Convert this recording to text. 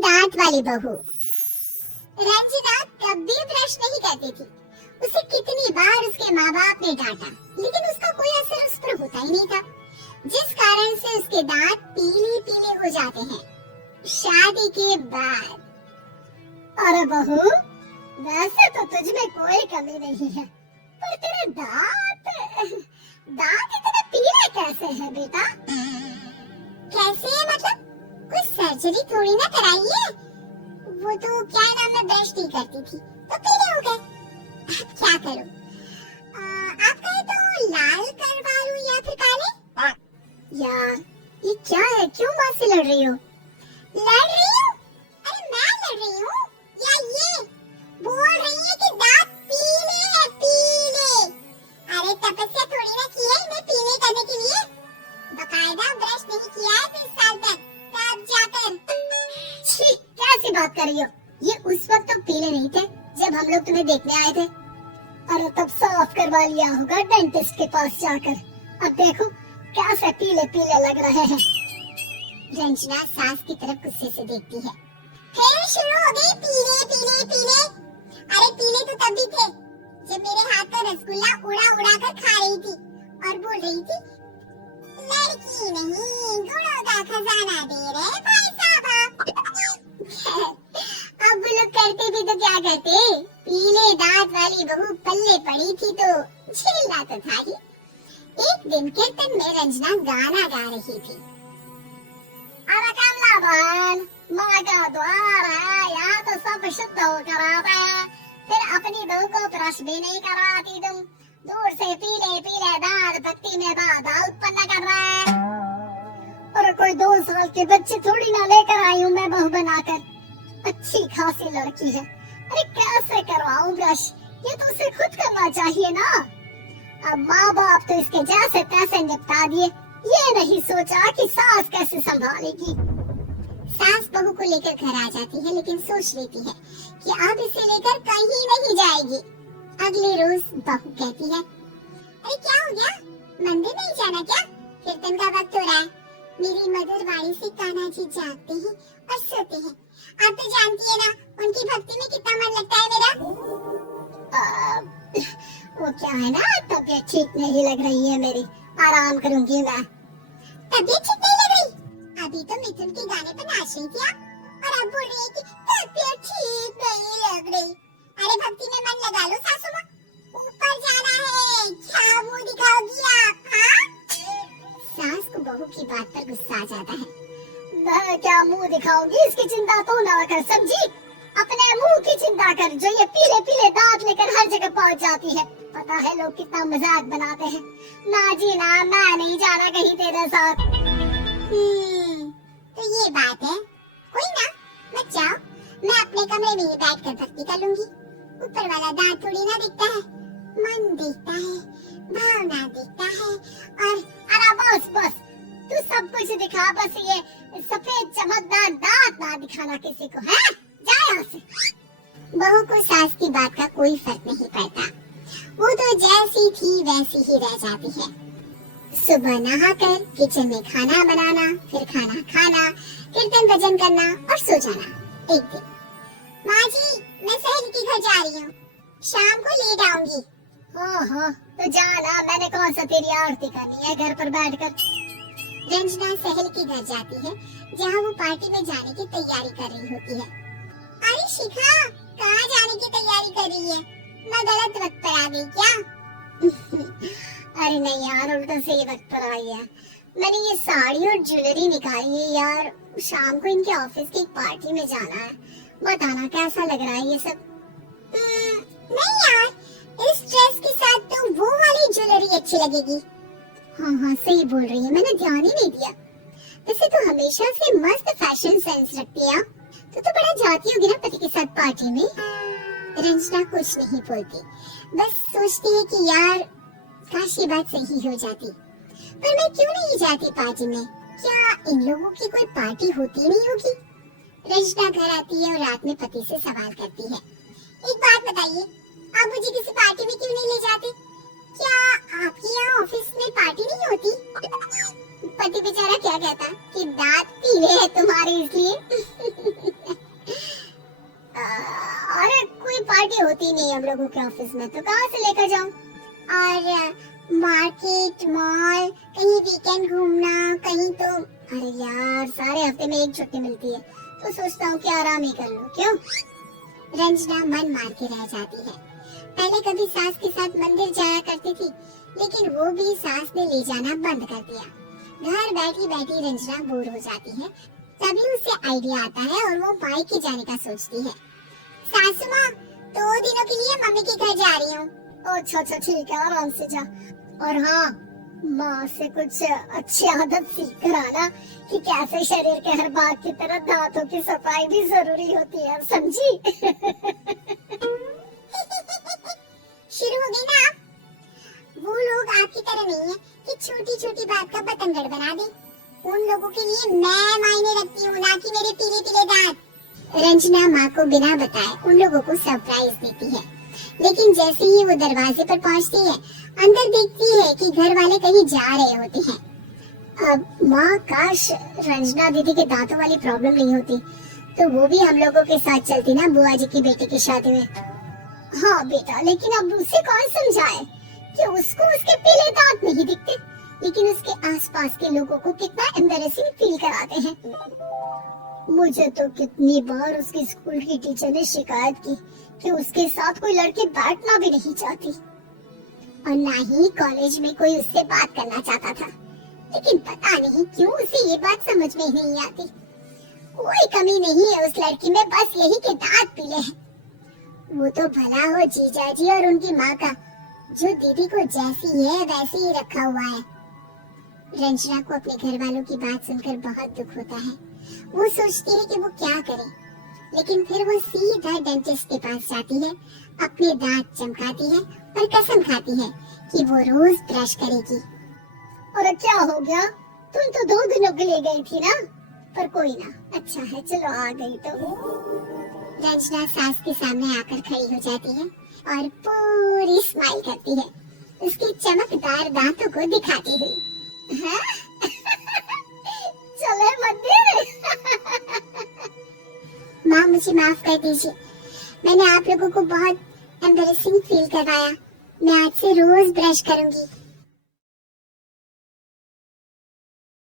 दांत वाली बहू। रंजना कभी ब्रश नहीं करती थी। उसे कितनी बार उसके माँ बाप ने डांटा, लेकिन उसका कोई असर उस पर होता ही नहीं था, जिस कारण से उसके दांत पीले पीले हो जाते हैं। शादी के बाद। अरे बहू, वैसे तो तुझ में कोई कमी नहीं है, पर तेरे दांत इतने पीले कैसे हैं बेटा? कैसे है मतलब? कोई सर्जरी थोड़ी ना कराई है। वो तो क्या नाम, मैं ब्रश नहीं करती थी तो पीले हो गए। अब क्या करूं? आप कहे तो लाल करवा लूं या फिर काले? यार ये क्या है, क्यों माँ से लड़ रही हो? लड़ रही हूँ? अरे मैं लड़ रही हूँ या ये बोल रही है कि दांत पीले हैं, पीले। अरे तपस्या थोड़ी ना की है इन्हें पीले करने के लिए। बकायदा ब्रश नहीं किया है 20 साल तक, तब जाकर। छी, कैसी बात कर रही हो? ये उस वक्त तो पीले नहीं थे जब हम लोग तुम्हें देखने आए थे। अरे तब साफ करवा लिया होगा डेंटिस्ट के पास जाकर। अब देखो कैसे पीले पीले लग रहे हैं। रंजना सास की तरफ गुस्से से देखती है। फिर शुरू हो गई पीले पीले पीले। अरे पीले तो तब भी थे जब मेरे हाथ का रसगुल्ला उड़ा उड़ा कर खा रही थी और बोल रही थी, लड़की नहीं गुणों का खजाना दे रहे भाई साहब। अब वो लोग करते भी तो क्या करते, पीले दांत वाली बहू पल्ले पड़ी थी तो झेलना तो था ही। एक दिन कीर्तन में रंजना गाना गा रही थी। अरे कमला बहन, माँ का द्वार है, यहाँ तो सब शुद्ध होकर आता है, फिर अपनी बहू को ब्रश भी नहीं कराती तुम। दूर से पीले पीले दांत भक्ति में बाधा उत्पन्न कर रहा है। और कोई 2 साल के बच्चे थोड़ी ना लेकर आई हूँ मैं बहू बनाकर। अच्छी खासी लड़की है, अरे कैसे करवाऊं ब्रश? ये तो उसे खुद करना चाहिए ना। अब माँ बाप तो इसके जैसे तैसे निपटा दिए, ये नहीं सोचा कि सास कैसे संभालेगी। सास बहू को लेकर घर आ जाती है, लेकिन सोच लेती है कि अब इसे लेकर कहीं नहीं जाएगी। अगले रोज बहू कहती है, अरे क्या हो गया, मंदिर नहीं जाना क्या? कीर्तन का वक्त हो रहा है। मेरी मधुर वाणी से कान्हा जी जागते हैं और सोते हैं। आप तो जानती है ना उनकी भक्ति में कितना मन लगता है मेरा। वो क्या है ना, तबीयत ठीक नहीं लग रही है मेरी, आराम करूंगी मैं। तबीयत ठीक नहीं लग रही? अभी तो मिथुन के गाने पर नाच रही थी आप, और अब बोल रही है कि तबीयत ठीक नहीं लग रही। अरे भक्ति में मन लगा लो सासू माँ, ऊपर जाना है, क्या मुंह दिखाओगी आप? सास को बहू की बात पर गुस्सा आ जाता है। मैं क्या मुंह दिखाऊंगी, इसकी चिंता तो ना कर, समझी? अपने मुंह की चिंता कर, जो ये पीले पीले दांत लेकर हर जगह पहुंच जाती है। पता है लोग कितना मजाक बनाते हैं। ना जी ना, मैं नहीं जाना कहीं तेरे साथ। तो ये बात है, कोई ना, मत जाओ, मैं अपने कमरे में ही बैठ कर भक्ति कर लूंगी। ऊपर वाला दांत थोड़ी ना दिखता है, मन दिखता है, भावना दिखता है। और अरे बस बस, तू सब कुछ दिखा, बस ये सफेद चमकदार दांत ना दिखाना किसी को, है? जा यहाँ से। बहू को सास की बात का कोई फर्क नहीं पड़ता, वो तो जैसी थी वैसी ही रह जाती है। सुबह नहाकर किचन में खाना बनाना, फिर खाना खाना, कीर्तन भजन करना और सो जाना। एक दिन, माँ जी मैं सहेली के घर जा रही हूँ, शाम को लेट आऊंगी। हाँ तो जाना, मैंने कौन सा तेरी आरती करनी है घर पर बैठकर। रंजना सहेली के घर जाती है, जहाँ वो पार्टी में जाने की तैयारी कर रही होती है। अरे शिखा, कहाँ जाने की तैयारी कर रही है? मैं गलत वक्त पर आ गई क्या? अरे नहीं यार, उल्टा सही वक्त पर आई है। मैंने ये साड़ी और ज्वेलरी निकाली है यार, शाम को इनके ऑफिस की एक पार्टी में जाना है। बताना कैसा लग रहा है ये सब? नहीं यार, इस ड्रेस के साथ तो वो वाली ज्वेलरी अच्छी लगेगी। हाँ सही बोल रही है, मैंने ध्यान ही नहीं दिया। वैसे तो हमेशा से मस्त फैशन सेंस रखती है, तो बड़ा जाती होगी ना पति के साथ पार्टी में। रंजना कुछ नहीं बोलती, बस सोचती है कि यार काश ये बात सही हो जाती, पर मैं क्यों नहीं जाती पार्टी में? क्या इन लोगों की कोई पार्टी होती नहीं होगी? रंजना घर आती है और रात में पति से सवाल करती है, एक बात बताइए, आप मुझे किसी पार्टी में क्यों नहीं ले जाते? क्या आपके यहाँ ऑफिस में पार्टी नहीं होती? पति बेचारा क्या कहता कि दांत पीले हैं तुम्हारे इसलिए। अरे कोई पार्टी होती नहीं हम लोगों के ऑफिस में, तो कहाँ से लेकर जाऊं? और मार्केट, मॉल, कहीं वीकेंड घूमना, कहीं तो अरे यार सारे हफ्ते में एक छुट्टी मिलती है, तो सोचता हूँ कि आराम ही कर लूं। क्यों? रंजना मन मार के रह जाती है। पहले कभी सास के साथ मंदिर जाया करती थी, लेकिन वो भी सास ने ले जाना बंद कर दिया। घर बैठी बैठी रंजना बोर हो जाती है। तभी उसे आइडिया आता है और वो मायके जाने का सोचती है। सासू माँ, 2 दिनों के लिए मम्मी के घर जा रही हूँ। अच्छा अच्छा ठीक है, आराम से जा। और हाँ, माँ से कुछ अच्छी आदत सीख कर आना कि कैसे शरीर के हर भाग की तरह दांतों की सफाई भी जरूरी होती है, समझी? शुरू हो गई ना? वो लोग आपकी तरह नहीं है कि छोटी छोटी बात का बतंगड़ बना दे। उन लोगों के लिए मैं मायने रखती हूँ, ना कि मेरे पीले पीले दांत। रंजना माँ को बिना बताए उन लोगों को सरप्राइज देती है, लेकिन जैसे ही वो दरवाजे पर पहुँचती है, अंदर देखती है कि घर वाले कहीं जा रहे होते हैं। अब माँ, काश रंजना दीदी के दांतों वाली प्रॉब्लम नहीं होती, तो वो भी हम लोगों के साथ चलती ना बुआ जी की बेटे की शादी में। हाँ बेटा, लेकिन अब उसे कौन समझाए कि उसको उसके पीले दांत नहीं दिखते, लेकिन उसके आसपास के लोगों को कितना एम्बैरेसिंग फील कराते हैं। मुझे तो कितनी बार उसकी स्कूल की टीचर ने शिकायत की कि उसके साथ कोई लड़की बैठना भी नहीं चाहती, और ना ही कॉलेज में कोई उससे बात करना चाहता था। लेकिन पता नहीं क्यों उसे ये बात समझ में नहीं आती। कोई कमी नहीं है उस लड़की में, बस यही के दांत पीले हैं। वो तो भला हो जीजा जी और उनकी माँ का, जो दीदी को जैसी है वैसे ही रखा हुआ है। रंजना को अपने घर वालों की बात सुनकर बहुत दुख होता है। वो सोचती है कि वो क्या करे, लेकिन फिर वो सीधा डेंटिस्ट के पास जाती है, अपने दांत चमकाती है और कसम खाती है कि वो रोज ब्रश करेगी। और क्या हो गया? तुम तो 2 दिनों के लिए गई थी ना? पर कोई ना, अच्छा है, चलो आ गई तो। रंजना सास के सामने आकर खड़ी हो जाती है और पूरी स्माइल करती है, उसके चमकदार दांतों को दिखाती हुई। हाँ? चले मंदिर। माँ, मुझे माफ कर दीजिए, मैंने आप लोगों को बहुत एम्बैरेसिंग फील करवाया। मैं आज से रोज ब्रश करूंगी।